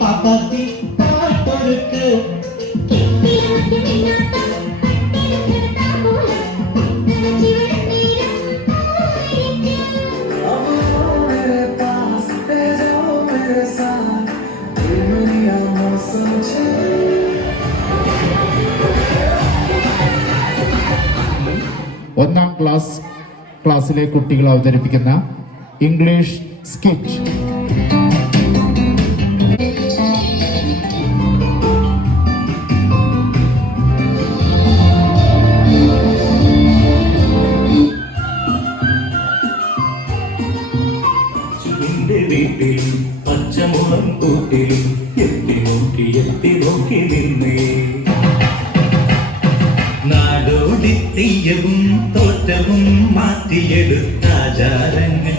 പാപ്പാത്തി പാട്ടൊരുക്ക് ഒന്നാം ക്ലാസ്സിലെ കുട്ടികൾ അവതരിപ്പിക്കുന്ന ഇംഗ്ലീഷ് സ്കിറ്റ്. വീട്ടിൽ പച്ചമുളം കൂട്ടിലും എത്തി നോക്കി നിന്നേ നാടോടി തീയവും തോറ്റവും മാറ്റിയെടുത്ത ആചാരങ്ങൾ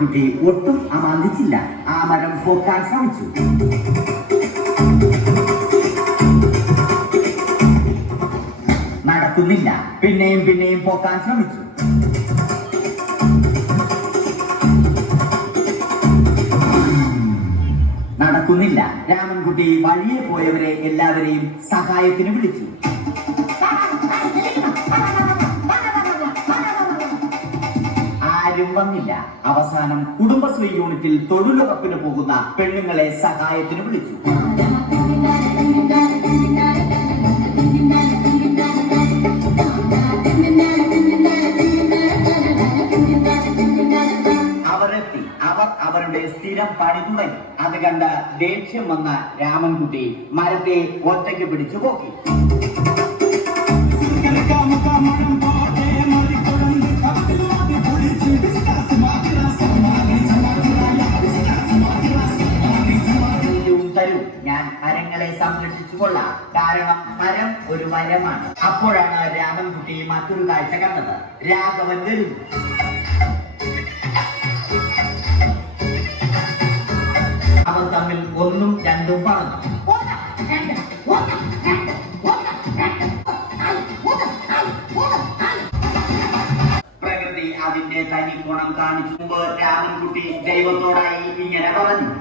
കുട്ടി ഒട്ടും അമാന്തിച്ചില്ല. ആ മരം പോക്കാൻ ശ്രമിച്ചു. നടക്കുന്നില്ല. പിന്നെയും പോക്കാൻ ശ്രമിച്ചു. നടക്കുന്നില്ല. രാമൻകുട്ടി വഴിയെ പോയവരെ എല്ലാവരെയും സഹായത്തിന് വിളിച്ചു. ആരും വന്നില്ല. അവസാനം കുടുംബശ്രീ യൂണിറ്റിൽ തൊഴിലുറപ്പിന് പോകുന്ന പെണ്ണുങ്ങളെ സഹായത്തിന് വിളിച്ചു. അവരെത്തി. അവർ അവരുടെ സ്ഥിരം പണി തുടങ്ങി. അത് കണ്ട ദേഷ്യം വന്ന രാമൻകുട്ടി മരത്തെ ഒറ്റയ്ക്ക് പിടിച്ചു പോക്കി. തരൂ, ഞാൻ മരങ്ങളെ സംരക്ഷിച്ചു കൊള്ളാം. കാരണം മരം ഒരു വരമാണ്. അപ്പോഴാണ് രാമൻകുട്ടി മറ്റൊരു കാഴ്ച കണ്ടത്. രാഘവൻ വരുന്നു. അവർ തമ്മിൽ ഒന്നും രണ്ടും പറഞ്ഞു. പ്രകൃതി അതിന്റെ തനി ഗുണം കാണിച്ചു. രാമൻകുട്ടി ദൈവത്തോടായി ഇങ്ങനെ പറഞ്ഞു.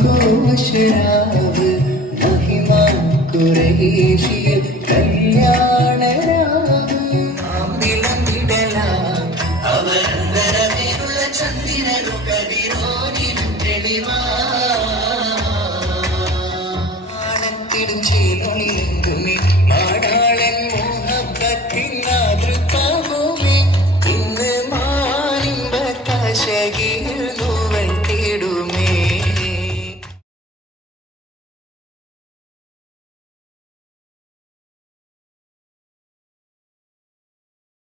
ആഘോഷരാവ് മഹിമ കുറേശി